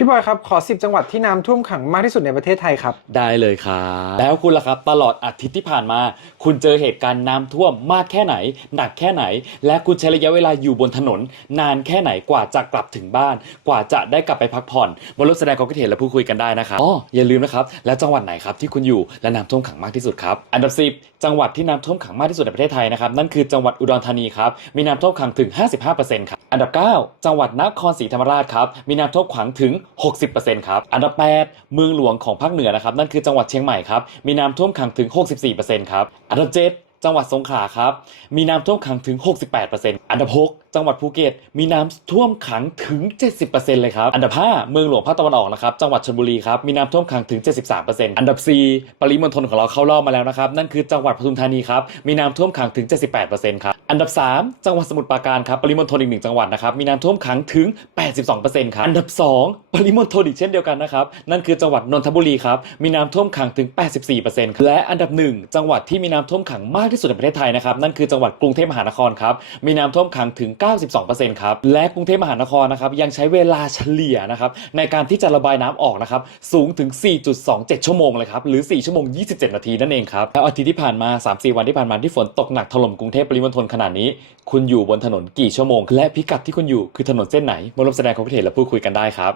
พี่บอยครับ ขอ 10 จังหวัดที่น้ำท่วมขังมากที่สุดในประเทศไทยครับ ได้เลยครับ แล้วคุณล่ะครับ ตลอดอาทิตย์ที่ผ่านมา คุณเจอเหตุการณ์น้ำท่วมมากแค่ไหน หนักแค่ไหน และคุณใช้ระยะเวลาอยู่บนถนน นานแค่ไหนกว่าจะกลับถึงบ้าน กว่าจะได้กลับไปพักผ่อนมาร่วมแสดงความคิดเห็นและพูดคุยกันได้นะครับอ๋ออย่าลืมนะครับ และจังหวัดไหนครับที่คุณอยู่และน้ำท่วมขังมากที่สุดครับ อันดับ 10 จังหวัดที่น้ำท่วมขังมากที่สุดในประเทศไทยนะครับ นั่นคือจังหวัดอุดรธานีครับ มีน้ำท่วมขังถึง 55%ครับ อันดับ 9 จังหวัดนครศรีธรรมราชครับ มีน้ำท่วมขังถึง60%ครับ อันดับ 8 เมืองหลวงของภาคเหนือนะครับ นั่นคือจังหวัดเชียงใหม่ครับ มีน้ำท่วมขังถึง 64%ครับ อันดับ 7 จังหวัดสงขลาครับ มีน้ำท่วมขังถึง 68%อันดับ 6 จังหวัดภูเก็ต มีน้ำท่วมขังถึง 70%เลยครับ อันดับ 5 เมืองหลวงภาคตะวันออกนะครับ จังหวัดชลบุรีครับ มีน้ำท่วมขังถึง 73%อันดับ 4 ปริมณฑลของเราเข้ารอบมาแล้วนะครับ นั่นคือจังหวัดปทุมธานีครับ มีน้ำท่วมขังถึง 78%ครับ อันดับ 3 จังหวัดสมุทรปราการครับ ปริมณฑลอีกหนึ่งจังหวัดนะครับ มีน้ำท่วมขังถึง 82%ครับ อันดับ 2 ปริมณฑลอีกเช่นเดียวกันนะครับ นั่นคือจังหวัดนนทบุรีครับ มีน้ำท่วมขังถึง 84%และอันดับ 1 จังหวัดที่มีน้ำท่วมขังมากที่สุดในประเทศไทยนะครับนั่นคือจังหวัดกรุงเทพมหานครครับมีน้ำท่วมขังถึง 92%ครับและกรุงเทพมหานครนะครับยังใช้เวลาเฉลี่ยนะครับในการที่จะระบายน้ำออกนะครับสูงถึง 4.27 ชั่วโมงเลยครับหรือ 4 ชั่วโมง 27 นาทีนั่นเองครับแล้วอาทิตย์ที่ผ่านมา 3-4 วันที่ผ่านมาที่ฝนตกหนักถล่มกรุงเทพปริมณฑลขนาดนี้ คุณอยู่บนถนนกี่ชั่วโมง และพิกัดที่คุณอยู่คือถนนเส้นไหนมาร่วมแสดงความคิดเห็นและพูดคุยกันได้ครับ